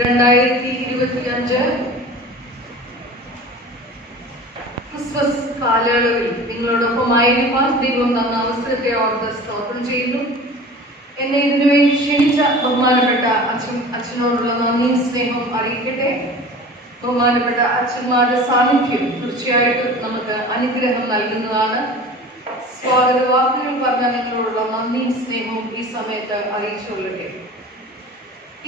2025 Christmas കാലയളവിൽ നിങ്ങളോടൊപ്പമായിരിക്കാൻ ദൈവം തന്ന അവസരത്തെ ഓർത്ത് സ്തോത്രം ചെയ്യുന്നു. എന്നെ ഇതിനുവേണ്ടി ക്ഷണിച്ച ബഹുമാനപ്പെട്ട അച്ഛനോടുള്ള നന്ദി സ്നേഹം അറിയിക്കട്ടെ. ബഹുമാനപ്പെട്ട അച്ഛന്മാരുടെ സാന്നിധ്യം തീർച്ചയായിട്ടും നമുക്ക് അനുഗ്രഹം നൽകുന്നതാണ്. സ്വാഗത വാക്കുകൾ പറഞ്ഞ നിങ്ങളോടുള്ള നന്ദി സ്നേഹവും ഈ സമയത്ത് അറിയിച്ചുകൊള്ളട്ടെ.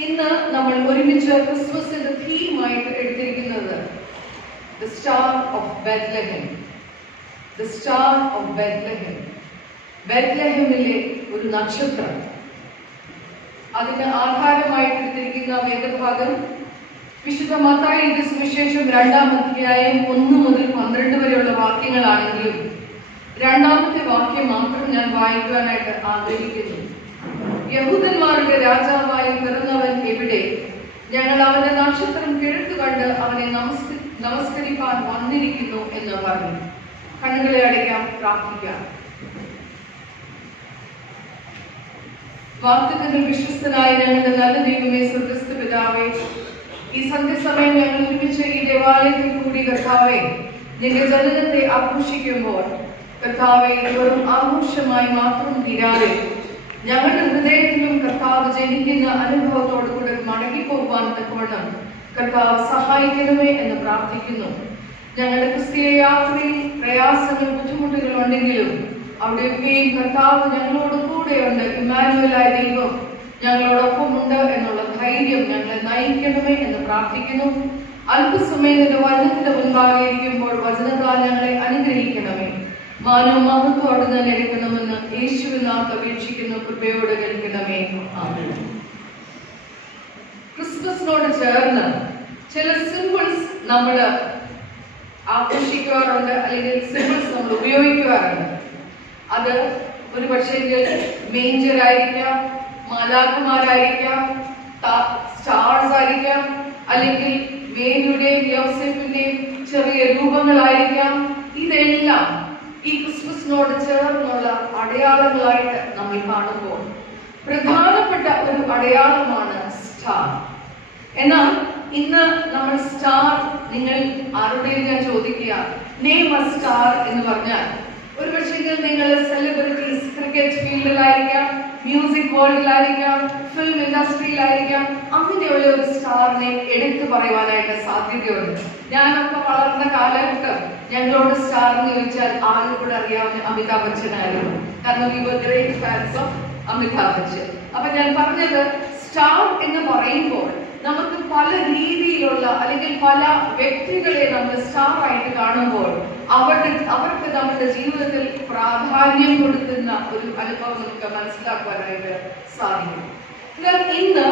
ഇന്ന് നമ്മൾ ഒരുമിച്ച് ക്രിസ്മസിന്റെ തീമായിട്ട് എടുത്തിരിക്കുന്നത് The Star of Bethlehem. The Star of Bethlehem. ബെത്ലഹേമിലെ ഒരു നക്ഷത്രം. അതിന് ആധാരമായിട്ട് എടുത്തിരിക്കുന്ന വേദഭാഗം വിശുദ്ധ മത്തായിയുടെ സുവിശേഷം 2-ാം അധ്യായം 1 മുതൽ 12 വരെയുള്ള വാക്യങ്ങളാണെങ്കിലും രണ്ടാമത്തെ വാക്യം മാത്രം ഞാൻ വായിക്കുവാനായിട്ട് ആഗ്രഹിക്കുന്നു. യഹൂദന്മാരുടെ രാജാവായി പിറന്നവൻ എവിടെ? ഞങ്ങൾ അവന്റെ നക്ഷത്രം കിഴക്ക് കണ്ട് അവനെ നമസ്കരിക്കാൻ വന്നിരിക്കുന്നു എന്ന് പറഞ്ഞു. കണ്ണുകളെ അടയ്ക്കാം, പ്രാർത്ഥിക്കാം. വാഗ്ദത്തത്തിൽ വിശ്വസ്തനായ ഞങ്ങളുടെ നല്ല ദൈവമേ, സ്വർഗ്ഗസ്ഥ പിതാവേ, ഈ സന്ധ്യസമയം ഞങ്ങൾ ഒരുമിച്ച് ഈ ദേവാലയത്തിൽ കൂടി കർത്താവേ നിന്റെ ജനനത്തെ ആഘോഷിക്കുമ്പോൾ കർത്താവെ വെറും ആഘോഷമായി മാത്രം തീരാതെ ഞങ്ങളുടെ ഹൃദയത്തിലും കർത്താവ് ജനിക്കുന്ന അനുഭവത്തോടു കൂടെ മടങ്ങിപ്പോകുവാൻ തക്കവണ്ണം കർത്താവ് സഹായിക്കണമേ എന്ന് പ്രാർത്ഥിക്കുന്നു. ഞങ്ങളുടെ ക്രിസ്തീയ യാത്രയിൽ പ്രയാസങ്ങൾ ബുദ്ധിമുട്ടുകൾ ഉണ്ടെങ്കിലും അവിടെയൊക്കെയും കർത്താവ് ഞങ്ങളോട് കൂടെയുണ്ട്. ഇമ്മാനുവലായ ദൈവം ഞങ്ങളോടൊപ്പമുണ്ട് എന്നുള്ള ധൈര്യം ഞങ്ങളെ നയിക്കണമേ എന്ന് പ്രാർത്ഥിക്കുന്നു. അല്പസമയം നിന്റെ വചനത്തിന്റെ മുൻപാകെ ഇരിക്കുമ്പോൾ വചനത്താൽ ഞങ്ങളെ അനുഗ്രഹിക്കണമേ. മാനവ മഹത്വത്തോട് തന്നെ എടുക്കണമെന്ന് യേശുവിൻ നാമത്തിൽ അപേക്ഷിക്കുന്നു. കൃപയോടെ കേൾക്കണമേ. ആമേൻ. ക്രിസ്മസിനോട് ചേർന്ന് ചില സിംബിൾസ് നമ്മൾ ആഘോഷിക്കാറുണ്ട്, അല്ലെങ്കിൽ സിംബിൾസ് നമ്മൾ ഉപയോഗിക്കാറുണ്ട്. അത് ഒരു പക്ഷേ മേഞ്ചർ ആയിരിക്കാം, മാലാഖമാരായിരിക്കാം, സ്റ്റാർസ് ആയിരിക്കാം, അല്ലെങ്കിൽ മേരിയുടെയും യോസേഫിന്റെയും ചെറിയ രൂപങ്ങളായിരിക്കാം. ഇതെല്ലാം ഈ ക്രിസ്മസിനോട് ചേർന്നുള്ള അടയാളങ്ങളായിട്ട് നമ്മൾ കാണുമ്പോൾ പ്രധാനപ്പെട്ട ഒരു അടയാളമാണ് സ്റ്റാർ. എന്നാൽ ഇന്ന് നമ്മൾ സ്റ്റാർ, നിങ്ങൾ ആരുടെയും ഞാൻ ചോദിക്കുക, നെയിം എ സ്റ്റാർ എന്ന് പറഞ്ഞാൽ ഒരു പക്ഷേ നിങ്ങൾ സെലിബ്രിറ്റീസ്, ക്രിക്കറ്റ് ഫീൽഡിലായിരിക്കാം, മ്യൂസിക് വേൾഡിലായിരിക്കാം, ഫിലിം ഇൻഡസ്ട്രിയിലായിരിക്കാം, അങ്ങനെയുള്ള ഒരു സ്റ്റാറിനെ എടുത്തു പറയുവാനായിട്ട് സാധ്യതയുണ്ട്. ഞാനൊക്കെ വളർന്ന കാലഘട്ടം ഞങ്ങളോട് സ്റ്റാർ എന്ന് ചോദിച്ചാൽ ആരും കൂടെ അറിയാവുന്ന അമിതാഭ് ബച്ചനായിരുന്നു. കാരണം we were great fans of Amitabh Bachchan. അപ്പൊ ഞാൻ പറഞ്ഞത്, സ്റ്റാർ എന്ന് പറയുമ്പോൾ നമുക്ക് പല രീതിയിലുള്ള അല്ലെങ്കിൽ പല വ്യക്തികളെ നമ്മൾ സ്റ്റാർ ആയിട്ട് കാണുമ്പോൾ അവർക്ക് നമ്മുടെ ജീവിതത്തിൽ പ്രാധാന്യം കൊടുക്കുന്ന ഒരു അനുഭവം നമുക്ക് മനസ്സിലാക്കുവാനായിട്ട് സാധിക്കും. എന്നാൽ ഇന്ന്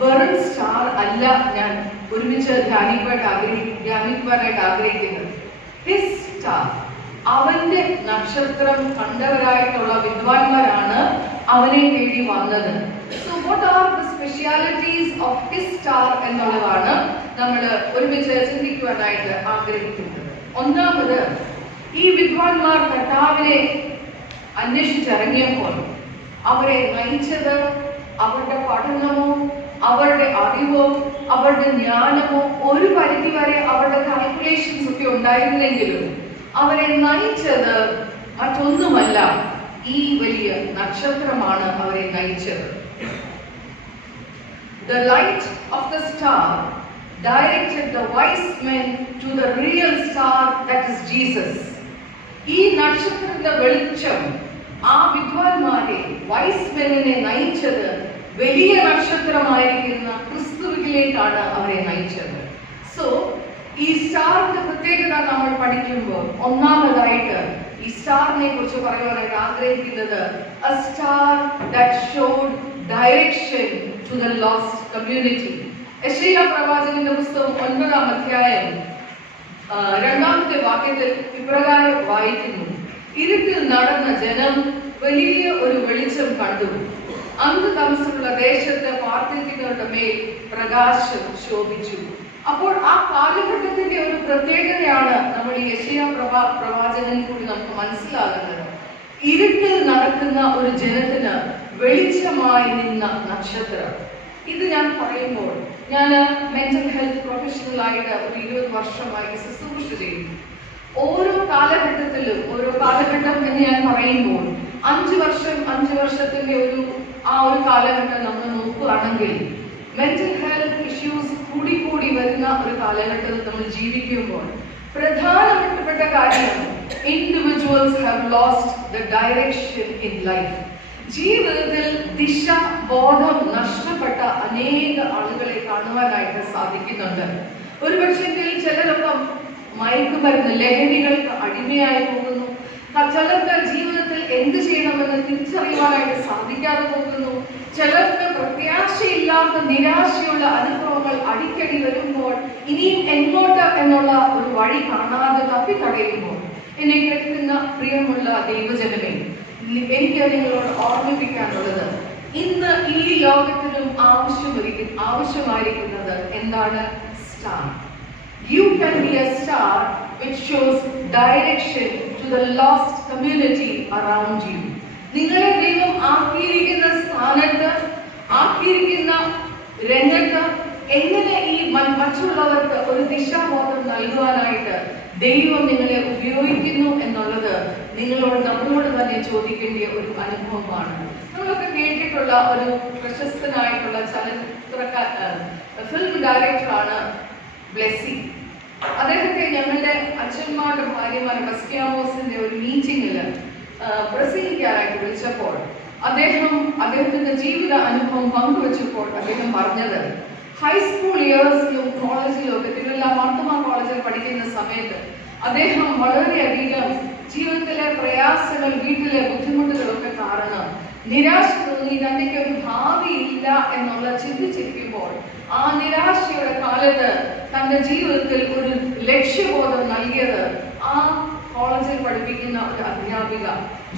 വെറും സ്റ്റാർ അല്ല ഞാൻ ഒരുമിച്ച് ധ്യാനിക്കുവാനായിട്ട് ആഗ്രഹിക്കുന്നത്. ഹിസ് സ്റ്റാർ, അവന്റെ നക്ഷത്രം കണ്ടവരായിട്ടുള്ള വിദ്വാൻമാരാണ് അവനെ തേടി വന്നത്. So what are the specialities of his star എന്നുള്ളതാണ് നമ്മൾ ഒരുമിച്ച് ചിന്തിക്കുവാനായിട്ട് ആഗ്രഹിക്കുന്നത്. ഒന്നാമത്, ഈ വിദ്വാൻമാർ കർത്താവിനെ അന്വേഷിച്ചിറങ്ങിയപ്പോൾ അവരെ നയിച്ചത് അവരുടെ പഠനമോ അവരുടെ അറിവോ അവരുടെ ജ്ഞാനമോ ഒരു പരിധി വരെ അവരുടെ കാൽക്കുലേഷൻസ് ഒക്കെ ഉണ്ടായിരുന്നെങ്കിലും അവരെ നയിച്ചത് മറ്റൊന്നുമല്ല, ഈ വലിയ നക്ഷത്രമാണ് അവരെ നയിച്ചത്. The light of the star directed the wise men to the real star, that is Jesus. ഈ നക്ഷത്രത്തിന്റെ വെളിച്ചം ആ വിദ്വാൻമാരെ, വൈസ് മെന്നിനെ നയിച്ചത് വലിയ നക്ഷത്രമായിരിക്കുന്ന ക്രിസ്തുവിലേക്കാണ് അവരെ നയിച്ചത്. സോ ഈ സ്റ്റാറിന്റെ പ്രത്യേകത നമ്മൾ പഠിക്കുമ്പോൾ ഒന്നാമതായിട്ട് ഈ സ്റ്റാറിനെ കുറിച്ച് പറയാനായിട്ട് ആഗ്രഹിക്കുന്നത്, a star that showed direction to the lost community. യെശയ്യാ പ്രവാചകന്റെ പുസ്തകം 9-ാം അധ്യായം 2-ാമത്തെ വാക്യത്തിൽ ഇപ്രകാരം വായിക്കുന്നു: ഇരുട്ടിൽ നടന്ന ജനം വലിയ ഒരു വെളിച്ചം കണ്ടു. അന്ധതമസ്സുള്ള ദേശത്ത് പാർത്തിരിക്കുന്നവരുടെ മേൽ പ്രകാശം ശോഭിച്ചു. അപ്പോൾ ആ കാലഘട്ടത്തിന്റെ ഒരു പ്രത്യേകതയാണ് നമ്മൾ ഈ യെശയ്യാ പ്രവാചകനിൽ കൂടി നമുക്ക് മനസ്സിലാകുന്നത്. ഇരുട്ടിൽ നടക്കുന്ന ഒരു ജനത്തിന് വെളിച്ചമായി നിന്ന നക്ഷത്രം. ഇത് ഞാൻ പറയുമ്പോൾ, ഞാൻ മെന്റൽ ഹെൽത്ത് പ്രൊഫഷണലായിട്ട് ഒരു 20 വർഷമായി ശുശ്രൂഷ ചെയ്യുന്നു. ഓരോ കാലഘട്ടത്തിലും, ഓരോ കാലഘട്ടം എന്ന് ഞാൻ പറയുമ്പോൾ 5 വർഷത്തിന്റെ ഒരു കാലഘട്ടം നമ്മൾ നോക്കുകയാണെങ്കിൽ, മെന്റൽ ഹെൽത്ത് ഇഷ്യൂസ് കൂടി വരുന്ന ഒരു കാലഘട്ടത്തിൽ നമ്മൾ ജീവിക്കുമ്പോൾ പ്രധാനപ്പെട്ട കാര്യം, individuals have lost the direction in life. ജീവിതത്തിൽ ദിശാബോധം നഷ്ടപ്പെട്ട അനേക ആളുകളെ കാണുവാനായിട്ട് സാധിക്കുന്നുണ്ട്. ഒരുപക്ഷെങ്കിൽ ചിലരൊക്കെ മയക്കുമരുന്ന് ലഹരികൾക്ക് അടിമയായി പോകുന്നു. ചിലർക്ക് ജീവിതത്തിൽ എന്ത് ചെയ്യണമെന്ന് തിരിച്ചറിയുവാനായിട്ട് സാധിക്കാതെ പോകുന്നു. ചിലർക്ക് പ്രത്യാശയില്ലാത്ത നിരാശയുള്ള അനുഭവങ്ങൾ അടിക്കടി വരുമ്പോൾ ഇനിയും എങ്ങോട്ട് എന്നുള്ള ഒരു വഴി കാണാതെ തപ്പിത്തടയുമ്പോൾ, എന്നെ കേൾക്കുന്ന പ്രിയമുള്ള ദൈവജനമേ, എനിക്ക് നിങ്ങളോട് ഓർമ്മിപ്പിക്കാനുള്ളത്, ഇന്ന് ഈ ലോകത്തിലും ആവശ്യമായിരിക്കുന്നത് എന്താണ്? Star. You can be a star which shows direction to the lost community around you. നിങ്ങളെ ദൈവം ആക്കിയിരിക്കുന്ന സ്ഥാനത്ത്, ആക്കിയിരിക്കുന്ന രംഗത്ത് എങ്ങനെ ഈ മറ്റുള്ളവർക്ക് ഒരു ദിശാബോധം നൽകുവാനായിട്ട് ദൈവം നിങ്ങളെ ഉപയോഗിക്കുന്നു എന്നുള്ളത് നമ്മളോട് തന്നെ ചോദിക്കേണ്ട ഒരു അനുഭവമാണ്. നമ്മളൊക്കെ കേട്ടിട്ടുള്ള ഒരു പ്രശസ്തനായിട്ടുള്ള ഫിലിം ഡയറക്ടറാണ് ബ്ലെസ്സി. അദ്ദേഹത്തെ ഞങ്ങളുടെ അച്ഛന്മാരുടെ ഭാര്യമാരുടെ ബസ്ക്യാമോസിന്റെ ഒരു മീറ്റിംഗിൽ പ്രസംഗിക്കാനായിട്ട് വിളിച്ചപ്പോൾ അദ്ദേഹത്തിന്റെ ജീവിത അനുഭവം പങ്കുവച്ചപ്പോൾ അദ്ദേഹം പറഞ്ഞത്, ഹൈസ്കൂൾ ഇയേഴ്സിലും കോളേജിലും ഒക്കെ തിരുവല്ല മാർത്തോമാ കോളേജിൽ പഠിക്കുന്ന സമയത്ത് അദ്ദേഹം വളരെയധികം ജീവിതത്തിലെ പ്രയാസങ്ങൾ, വീട്ടിലെ ബുദ്ധിമുട്ടുകളൊക്കെ കാരണം നിരാശ തോന്നി, തനിക്ക് ഒരു ഭാവി ഇല്ല എന്നുള്ള ചിന്തിച്ചിരിക്കുമ്പോൾ ആ നിരാശയുടെ കാലത്ത് തന്റെ ജീവിതത്തിൽ ഒരു ലക്ഷ്യബോധം നൽകിയത് ആ കോളേജിൽ പഠിപ്പിക്കുന്ന ഒരു അധ്യാപിക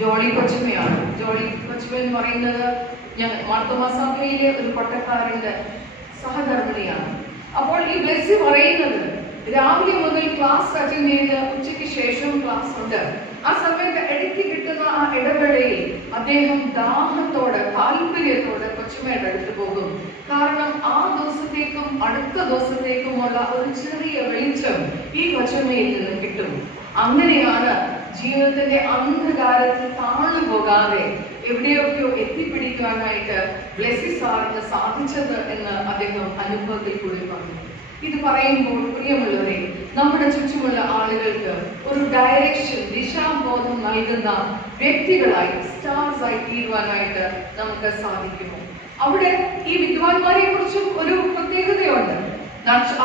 ജോളി കൊച്ചുമയാണ്. ജോളി കൊച്ചുമ എന്ന് പറയുന്നത് മാർത്തോമാ സഭയിലെ ഒരു പട്ടക്കാരന്റെ സഹധർമ്മിണിയാണ്. അപ്പോൾ ഈ ബ്ലെസ്സി പറയുന്നത്, രാവിലെ മുതൽ ക്ലാസ് അറ്റൻഡ് ചെയ്ത് ഉച്ചയ്ക്ക് ശേഷവും ക്ലാസ് ഉണ്ട്. ആ സമയത്ത് ഇടയ്ക്ക് കിട്ടുന്ന ആ ഇടവേളയിൽ അദ്ദേഹം ദാഹത്തോടെ, താല്പര്യത്തോടെ കൊച്ചുമയുടെ അടുത്ത് പോകും. കാരണം ആ ദിവസത്തേക്കും അടുത്ത ദിവസത്തേക്കുമുള്ള ഒരു ചെറിയ വെളിച്ചം ഈ കൊച്ചുമയിൽ നിന്ന് കിട്ടും. അങ്ങനെയാണ് ജീവിതത്തിന്റെ അന്ധകാരത്തിൽ താണു പോകാതെ എവിടെയൊക്കെയോ എത്തിപ്പിടിക്കാനായിട്ട് ബ്ലെസ്സി സാറിന് സാധിച്ചത് എന്ന് അദ്ദേഹം അനുഭവത്തിൽ കൂടി പറഞ്ഞു. ഇത് പറയുമ്പോൾ പ്രിയമുള്ളവരെ, നമ്മുടെ ചുറ്റുമുള്ള ആളുകൾക്ക് ഒരു ഡയറക്ഷൻ, ദിശാബോധം നൽകുന്ന വ്യക്തികളായി, സ്റ്റാർസ് ആയി തീരുവാനായിട്ട് നമുക്ക് സാധിക്കുമോ? അവിടെ ഈ വിദ്വാൻമാരെ കുറിച്ചും ഒരു പ്രത്യേകതയുണ്ട്.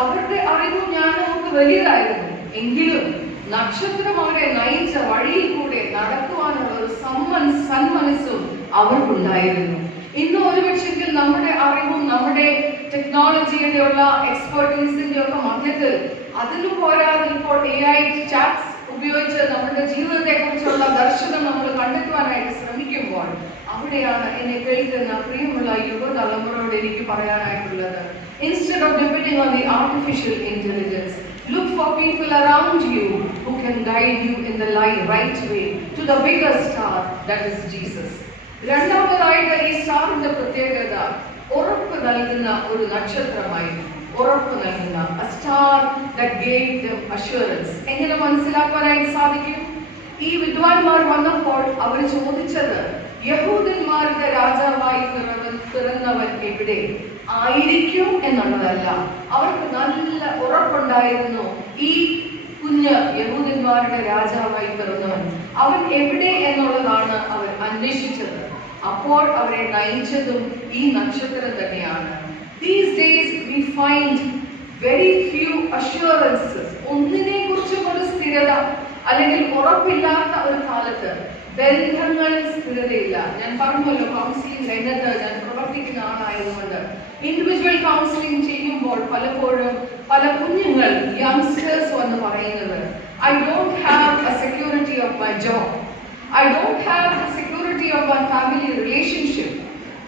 അവരുടെ അറിവും ജ്ഞാനവും ഒക്കെ വലിയതായിരുന്നു. എങ്കിലും നക്ഷത്രം അവരെ നയിച്ച വഴിയിൽ കൂടെ നടക്കുവാനുള്ള ഒരു സന്മനസ്സും അവർക്കുണ്ടായിരുന്നു. ഇന്ന് ഒരുപക്ഷെങ്കിൽ നമ്മുടെ അറിവും നമ്മുടെ ടെക്നോളജിയുടെ ഉള്ള എക്സ്പെർട്ടീസിന്റെ ഒക്കെ മധ്യത്തിൽ അതിലും പോരാതെ ഇപ്പോൾ AI ചാറ്റ്സ് ഉപയോഗിച്ച് നമ്മുടെ ജീവിതത്തെ കുറിച്ചുള്ള ദർശനം നമ്മൾ കണ്ടെത്തുവാനായിട്ട് ശ്രമിക്കുമ്പോൾ, അവിടെയാണ് എന്നെ കേൾക്കുന്ന പ്രിയമുള്ള യുവതലമുറയോട് എനിക്ക് പറയാനായിട്ടുള്ളത്, instead of depending on the artificial intelligence, look for people around you who can guide you in the right way to the bigger star, that is Jesus. രണ്ടാമതായിട്ട് ഈ സ്റ്റാറിന്റെ പ്രത്യേകത ഉറപ്പ് നൽകുന്ന ഒരു നക്ഷത്രമായി, ഉറപ്പ് നൽകുന്ന a star that gave them assurance. എങ്ങനെ മനസ്സിലാക്കാനായിട്ട് സാധിക്കും? ഈ വിദ്വാൻമാർ വന്നപ്പോൾ അവർ ചോദിച്ചത്, യഹൂദന്മാരുടെ രാജാവായി പിറന്നവൻ എവിടെ ആയിരിക്കും എന്നുള്ളതല്ല. അവർക്ക് നല്ല ഉറപ്പുണ്ടായിരുന്നു, ഈ കുഞ്ഞ് യഹൂദന്മാരുടെ രാജാവായി പിറന്നവൻ അവൻ എവിടെ എന്നുള്ളതാണ് അവർ അന്വേഷിച്ചത്. അപ്പോൾ അവരെ നയിച്ചതും ഈ നക്ഷത്രം തന്നെയാണ്. These days we find very few assurances. ഒന്നിനെ കുറിച്ചും ഒരു സ്ഥിരത അല്ലെങ്കിൽ ഉറപ്പില്ലാത്ത ഒരു കാലത്ത് ബന്ധങ്ങളിൽ സ്ഥിരതയില്ല. ഞാൻ പറഞ്ഞല്ലോ, കൗൺസിലിംഗ് രംഗത്ത് ഞാൻ പ്രവർത്തിക്കുന്ന ആളായതുകൊണ്ട് ഇൻഡിവിജ്വൽ കൗൺസിലിംഗ് ചെയ്യുമ്പോൾ പലപ്പോഴും പല കുഞ്ഞുങ്ങൾ, യങ്സ്റ്റേഴ്സ് വന്ന് പറയുന്നത്, I don't have a security of my job. I don't have the security of my family relationship.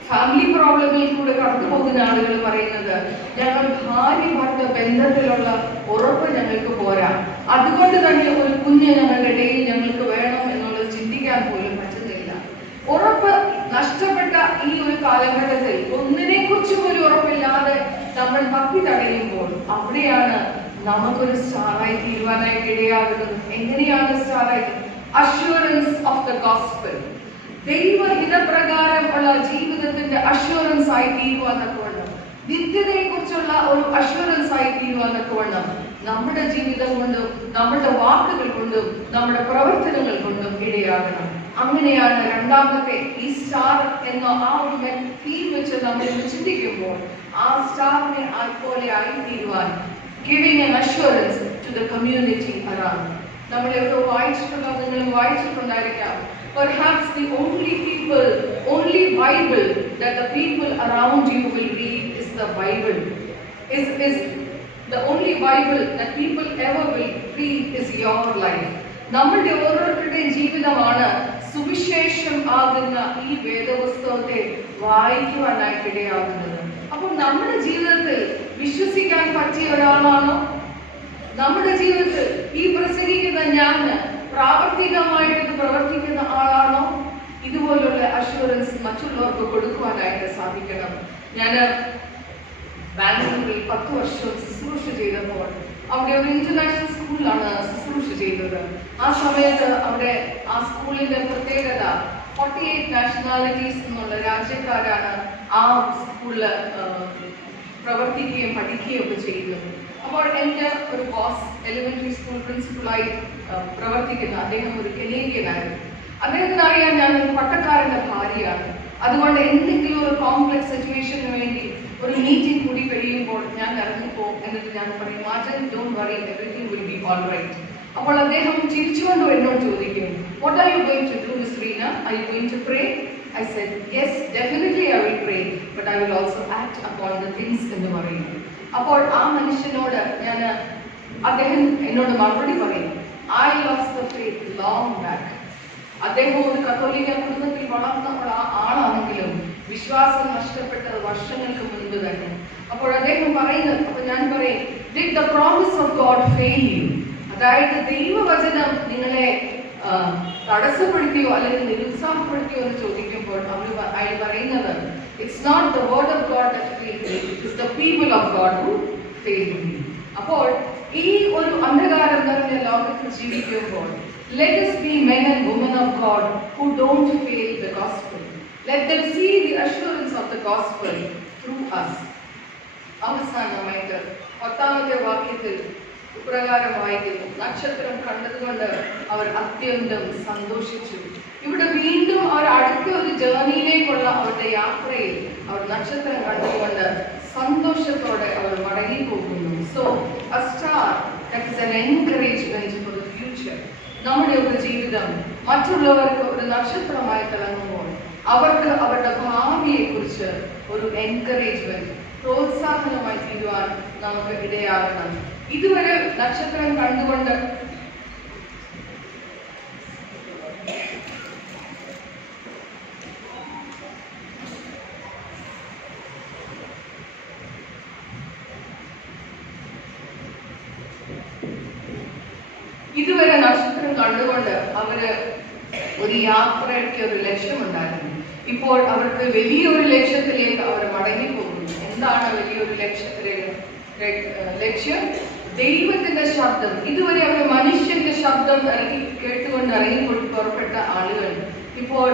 Family പ്രോബ്ലമിൽ കൂടെ കടന്നു പോകുന്ന ആളുകൾ പറയുന്നത്, ഞങ്ങൾ ഭാര്യ-ഭർത്ത ബന്ധത്തിലുള്ള ഉറപ്പ് ഞങ്ങൾക്ക് പോരാ, അതുകൊണ്ട് തന്നെ ഒരു കുഞ്ഞ് ഞങ്ങളുടെ ഇടയിൽ ഞങ്ങൾക്ക് വേണം എന്നുള്ളത് ചിന്തിക്കാൻ പോലും പറ്റുന്നില്ല. ഉറപ്പ് നഷ്ടപ്പെട്ട ഈ ഒരു കാലഘട്ടത്തിൽ ഒന്നിനെ കുറിച്ച് കുറിച്ചും ഒരു ഉറപ്പില്ലാതെ നമ്മൾ തപ്പി തടയുമ്പോൾ അവിടെയാണ് നമുക്കൊരു സ്റ്റാറായി തീരുവാനായിട്ട് ഇടയാകുന്നത്. എങ്ങനെയാണ് സ്റ്റാറായിട്ട്? അഷ്വറൻസ് ഓഫ് ദ ഗോസ്പൽ, ദൈവഹിതപ്രകാരം ഉള്ള ജീവിതത്തിന്റെ അഷ്വറൻസ് ആയി തീരുവാനൊക്കെ വേണം, നിത്യതയെ കുറിച്ചുള്ള ഒരു അഷ്വറൻസ് ആയി തീരുവാനൊക്കെ വേണം. നമ്മുടെ ജീവിതം കൊണ്ടും നമ്മുടെ വാക്കുകൾ കൊണ്ടും നമ്മുടെ പ്രവർത്തനങ്ങൾ കൊണ്ടും ഇടയാകണം. അങ്ങനെയാണ് രണ്ടാമത്തെ ഈ സ്റ്റാർ എന്ന ആ ഒരു തീം വെച്ച് നമ്മൾ ചിന്തിക്കുമ്പോൾ ആ സ്റ്റാറിനെ പോലെ ആയിത്തീരുവാൻ giving an assurance to the community around. നമ്മൾ എവിടെ വായിച്ചിട്ടുണ്ടോ? നിങ്ങൾ വായിച്ചിട്ടുണ്ടായിരിക്കാം. Perhaps the only Bible that the people around you will read is the Bible. Is the only Bible that people ever will read is your life. നമ്മളുടെ ഓരോരുത്തരുടെയും ജീവിതമാണ് സുവിശേഷം ആകുന്ന ഈ വേദപുസ്തകത്തെ വായിക്കുവാനായിട്ടിടയാകുന്നത്. അപ്പോൾ നമ്മുടെ ജീവിതത്തിൽ വിശ്വസിക്കാൻ പറ്റിയ ഒരാളാണോ? നമ്മുടെ ജീവിതത്തിൽ ഈ പ്രസംഗിക്കുന്ന ഞാൻ പ്രാവർത്തികമായിട്ട് പ്രവർത്തിക്കുന്ന ആളാണോ? ഇതുപോലുള്ള അഷ്വറൻസ് മറ്റുള്ളവർക്ക് കൊടുക്കുവാനായിട്ട് സാധിക്കണം. ഞാൻ ബാംഗ്ലൂരിൽ 10 വർഷം ശുശ്രൂഷ ചെയ്തപ്പോൾ അവിടെ ഒരു ഇന്റർനാഷണൽ സ്കൂളിലാണ് ശുശ്രൂഷ ചെയ്തത്. ആ സമയത്ത് അവിടെ ആ സ്കൂളിന്റെ പ്രത്യേകത 48 നാഷണാലിറ്റീസ് എന്നുള്ള രാജ്യക്കാരാണ് ആ സ്കൂളില് പ്രവർത്തിക്കുകയും പഠിക്കുകയും ഒക്കെ ചെയ്യുന്നത്. അപ്പോൾ എൻ്റെ ഒരു ബോസ് എലിമെന്ററി സ്കൂൾ പ്രിൻസിപ്പളായി പ്രവർത്തിക്കുന്ന അദ്ദേഹം ഒരു കനേഡിയനായിരുന്നു. അദ്ദേഹത്തിന് അറിയാൻ ഞാൻ ഒരു പട്ടക്കാരന്റെ ഭാര്യയാണ്. അതുകൊണ്ട് എന്തെങ്കിലും ഒരു കോംപ്ലക്സ് സിറ്റുവേഷന് വേണ്ടി ഒരു മീറ്റിംഗ് കൂടി കഴിയുമ്പോൾ ഞാൻ ഇറങ്ങിപ്പോകും. എന്നിട്ട് ഞാൻ പറയും, Mathan, don't worry, everything will be all right. അപ്പോൾ അദ്ദേഹം ചിരിച്ചുകൊണ്ട് എന്നോട് ചോദിക്കും, what are you going to do miss Reena? Are you going to pray? I said, yes, definitely I will pray, but I will also act upon the things എന്ന് പറയും. അപ്പോൾ ആ മനുഷ്യനോട് അദ്ദേഹം എന്നോട് മറുപടി പറയും, I lost the faith long back. അദ്ദേഹം ഒരു കത്തോലിക്ക കുടുംബത്തിൽ വളർന്ന ആളാണെങ്കിലും വിശ്വാസം നഷ്ടപ്പെട്ടത് വർഷങ്ങൾക്ക് മുൻപ് തന്നെ. അപ്പോൾ അദ്ദേഹം പറയുന്നത്, അപ്പോൾ ഞാൻ പറയും, did the promise of God fail you? അതായത് ദൈവവചനം നിങ്ങളെ തടസ്സപ്പെടുത്തിയോ അല്ലെങ്കിൽ നിരുത്സാഹപ്പെടുത്തിയോ എന്ന് ചോദിക്കുമ്പോൾ അയാൾ പറയുന്നത്, it's not the word of God that failed me, it's the people of God who failed me. അപ്പോൾ ഈ ഒരു അന്ധകാരം നിറഞ്ഞ ലോകത്തിൽ ജീവിക്കുമ്പോൾ let us be men and women of God who don't fail the gospel. Let them see the assurance of the gospel through us. അവസാനമായിട്ട് 10ാമത്തെ വാക്യത്തിൽ ഇപ്രകാരം വായിക്കുന്നു, നക്ഷത്രം കണ്ടതുകൊണ്ട് അവർ അത്യന്തം സന്തോഷിച്ചു. ഇവിടെ വീണ്ടും അവർ അടുത്ത ഒരു ജേർണിയിലേക്കുള്ള അവരുടെ യാത്രയിൽ അവർ നക്ഷത്രം കണ്ടുകൊണ്ട് സന്തോഷത്തോടെ അവർ മടങ്ങി പോകുന്നു. So a star that is an encouragement for the future. നമ്മുടെ ഒരു ജീവിതം മറ്റുള്ളവർക്ക് ഒരു നക്ഷത്രമായി തിളങ്ങുമ്പോൾ അവർക്ക് അവരുടെ ഭാവിയെ കുറിച്ച് ഒരു എൻകറേജ്മെന്റ്, പ്രോത്സാഹനമായി തീരുവാൻ നമുക്ക് ഇടയാകണം. ഇതുവരെ നക്ഷത്രം കണ്ടുകൊണ്ട് അവര് ഒരു യാത്രയ്ക്ക് ഒരു ലക്ഷ്യമുണ്ടായിരുന്നു. ഇപ്പോൾ അവർക്ക് വലിയൊരു ലക്ഷ്യത്തിലേക്ക് അവർ മടങ്ങി പോകുന്നു. എന്താണ് വലിയൊരു ലക്ഷ്യം? ദൈവത്തിന്റെ ശബ്ദം. ഇതുവരെ അവർ മനുഷ്യന്റെ ശബ്ദം കേട്ടുകൊണ്ട് ഇറങ്ങി പുറപ്പെട്ട ആളുകൾ ഇപ്പോൾ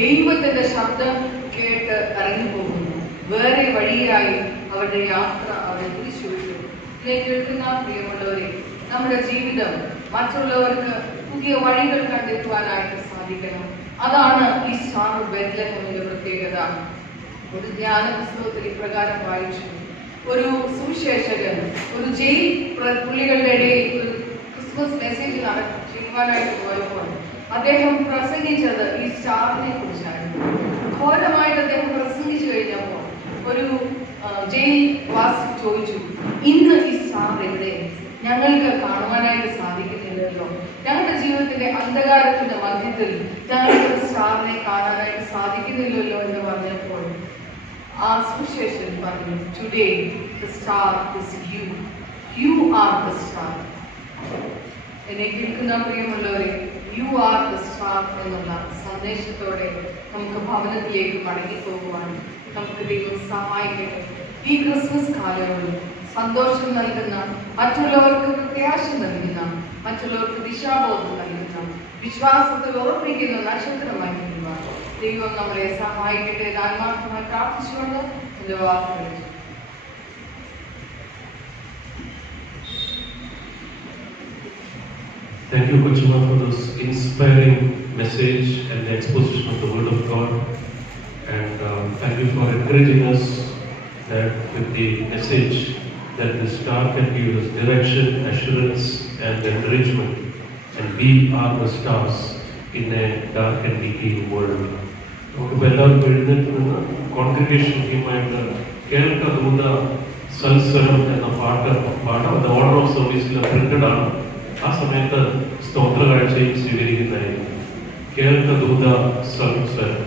ദൈവത്തിന്റെ ശബ്ദം കേട്ട് ഇറങ്ങിപ്പോകുന്നു. വേറെ വഴിയായി അവരുടെ യാത്ര അവരെ തിരിച്ചുവിട്ടു. കേൾക്കുന്ന പ്രിയമുള്ളവരെ, നമ്മുടെ ജീവിതം മറ്റുള്ളവർക്ക് പുതിയ വഴികൾ കണ്ടെത്തുവാനായിട്ട് സാധിക്കണം. അതാണ് ഈ സ്റ്റാർ ഓഫ് ബെത്ലഹേമിന്റെ പ്രത്യേകത. ഒരു ജ്ഞാന പുസ്തകത്തിൽ ഇപ്രകാരം വായിച്ചു, ഒരു സുവിശേഷകൻ ഒരു ജയിൽ പുള്ളികളുടെ ഇടയിൽ ഒരു ക്രിസ്മസ് മെസ്സേജ് ചെയ്യുവാനായിട്ട് പോയപ്പോൾ അദ്ദേഹം പ്രസംഗിച്ചത് ഈ സ്റ്റാറിനെ കുറിച്ചായിരുന്നു. ഘോരമായിട്ട് അദ്ദേഹം പ്രസംഗിച്ചു കഴിഞ്ഞപ്പോൾ ഒരു ജയിൽ വാസി ചോദിച്ചു, ഇന്ന് ഈ സ്റ്റാർ എവിടെ? ഞങ്ങൾക്ക് കാണുവാനായിട്ട് സാധിക്കുന്നില്ലല്ലോ. ഞങ്ങളുടെ ജീവിതത്തിന്റെ അന്ധകാരത്തിന്റെ മധ്യത്തിൽ ഞങ്ങൾക്ക് സ്റ്റാറിനെ കാണാനായിട്ട് സാധിക്കുന്നില്ലല്ലോ എന്ന് പറഞ്ഞപ്പോൾ ആ സുവിശേഷൻ പറഞ്ഞു, today the star is you. You are the star. എന്നെ കേൾക്കുന്ന പ്രിയമുള്ളവരെ, യു ആർ ദ സ്റ്റാർ എന്നുള്ള സന്ദേശത്തോടെ നമുക്ക് ഭവനത്തിലേക്ക് മടങ്ങി പോകുവാൻ നമുക്ക് ദൈവം സഹായിക്കട്ടെ. ഈ ക്രിസ്മസ് കാലങ്ങളിൽ സന്തോഷം നൽകുന്ന, മറ്റുള്ളവർക്ക് പ്രത്യാശ നൽകുന്ന, മറ്റുള്ളവർക്ക് ദിശാബോധം നൽകുന്ന, വിശ്വാസത്തിൽ ഓർമ്മിക്കുന്ന നക്ഷത്രമായി തീരുവാൻ ദൈവം നമ്മളെ സഹായിക്കട്ടെ. ആത്മാർത്ഥമായി പ്രാർത്ഥിച്ചുകൊണ്ട് എന്റെ വാക്കുകൾ Thank you, Kochima, for this inspiring message and the exposition of the Word of God. And thank you for encouraging us that with the message that the star can give us direction, assurance, and encouragement. And we are the stars in a dark and decaying world. നമുക്കിപ്പോൾ എല്ലാവർക്കും എഴുന്നേറ്റ് നിന്ന് congregation ടീമായിട്ട് കേൾക്ക ദൂത സൽസ്വരം എന്ന പാട്ട് പാടാം. അത് ഓർഡർ ഓഫ് സർവീസിൽ പ്രിന്റഡ് ആണ്. ആ സമയത്ത് സ്തോത്ര കാഴ്ചയും സ്വീകരിക്കുന്നതായിരുന്നു. കേൾക്ക ദൂത സൽസ്വരം.